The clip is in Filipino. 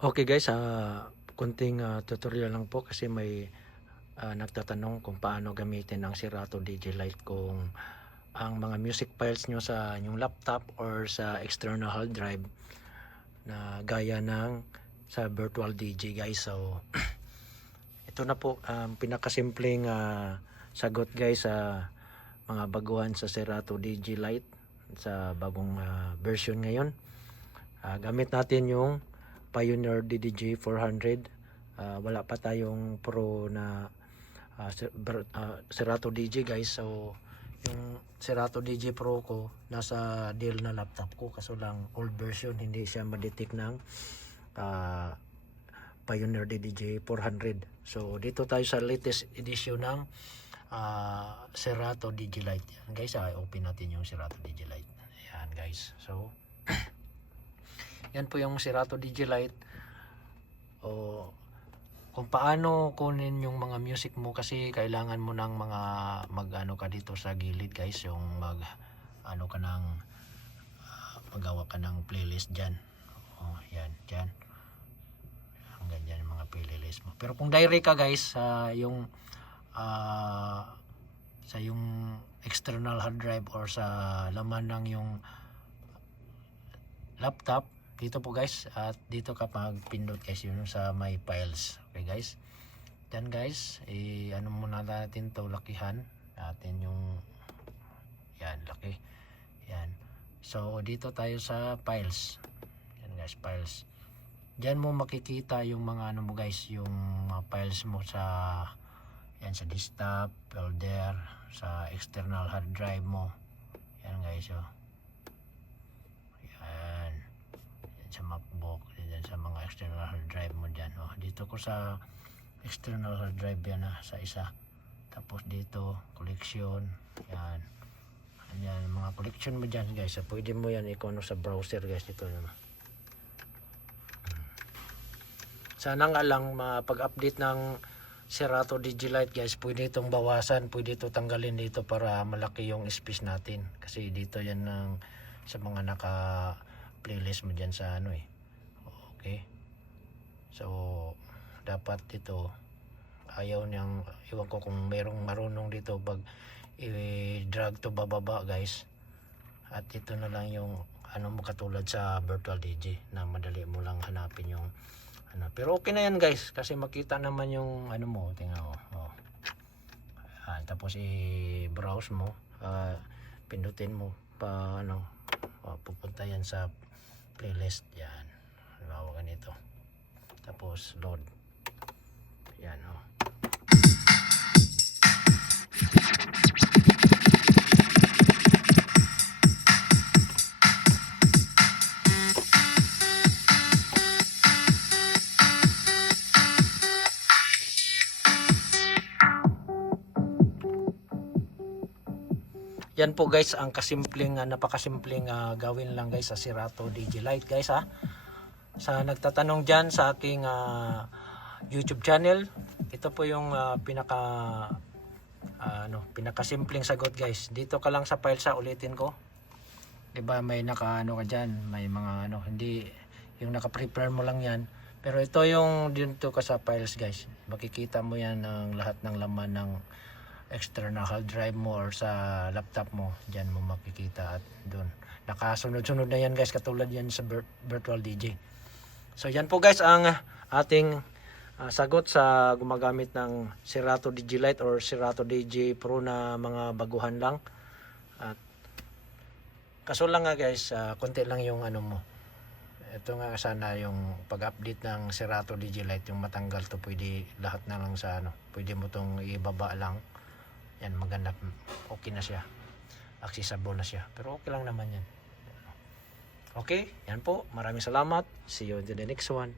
Okay guys, ah kunting ah, tutorial lang po kasi may ah, nagtatanong kung paano gamitin ang Serato DJ Lite kung ang mga music files nyo sa inyong laptop or sa external hard drive na gaya ng sa virtual DJ guys. So ito na po ang pinakasimpleng ah, sagot guys sa mga baguhan sa Serato DJ Lite sa bagong ah, version ngayon. Ah, gamit natin yung Pioneer DDJ 400. Ah, wala pa tayong pro na ah, Serato DJ guys. So yung Serato DJ Pro ko nasa Dell na laptop ko kaso lang old version hindi siya ma-detect ng ah, Pioneer DDJ 400. So dito tayo sa latest edition ng ah, Serato DJ Lite. Yan guys, ah, open natin yung Serato DJ Lite. Ayan guys. So yan po yung Serato DJ Lite. O kung paano kunin yung mga music mo kasi kailangan mo ng mga mag ano ka dito sa gilid guys yung mag ano ka ng ah, magawa ka ng playlist diyan. Oh, yan, diyan. Hanggang yung mga playlist mo. Pero kung direct ka guys sa yung ah, sa yung external hard drive or sa laman ng yung laptop dito po guys. At dito ka pindot guys yun sa my files. Okay guys? Then guys eh, ano muna natin to lakihan natin yung yan laki. Yan. So dito tayo sa files. Yan guys files. Diyan mo makikita yung mga ano mo guys, yung mga files mo sa yan sa desktop, folder, sa external hard drive mo. Yan guys, oh. Yan. Yan sa MacBook, yan sa mga external hard drive mo diyan, oh. Dito ko sa external hard drive yan ah, sa isa. Tapos dito, collection, yan. Yan, mga collection mo diyan guys. So, pwede mo yan ikono sa browser guys dito naman. Sana nga lang mapag-update ng Serato Digilite guys, pwede itong bawasan, pwede ito tanggalin dito para malaki yung space natin. Kasi dito yan ng sa mga naka playlist mo dyan sa ano eh. Okay. So, dapat ito ayaw niyang, iwan ko kung merong marunong dito pag i-drag to bababa guys. At ito na lang yung ano mo katulad sa virtual DJ na madali mo lang hanapin yung ano. Pero okay na yan guys kasi makita naman yung ano mo, tingnan mo. Oh. Ah, tapos i-browse mo, ah, pindutin mo pa ano, ah, pupunta yan sa playlist yan. Halimbawa ganito. Tapos load. Yan oh. Yan po guys ang kasimpleng ah, napakasimpleng ah, gawin lang guys sa Serato DJ Lite guys ha. Sa nagtatanong diyan sa aking ah, YouTube channel, ito po yung ah, pinaka ah, ano, pinakasimpleng sagot guys. Dito ka lang sa file sa ulitin ko. 'Di ba may naka ano ka diyan, may mga ano, hindi yung naka-prepare mo lang 'yan. Pero ito yung dito ka sa files guys. Makikita mo yan ng lahat ng laman ng external drive mo or sa laptop mo. Diyan mo makikita at doon. Nakasunod-sunod na yan guys katulad yan sa vir- virtual DJ. So yan po guys ang ating ah, sagot sa gumagamit ng Serato DJ Lite or Serato DJ Pro na mga baguhan lang. At kaso lang nga guys, ah, konti lang yung ano mo. Ito nga sana yung pag-update ng Serato DJ Lite yung matanggal to pwede lahat na lang sa ano. Pwede mo tong ibaba lang. Yan maganda okay na siya. Accessible na siya. Pero okay lang naman yan. Okay, yan po. Maraming salamat. See you in the next one.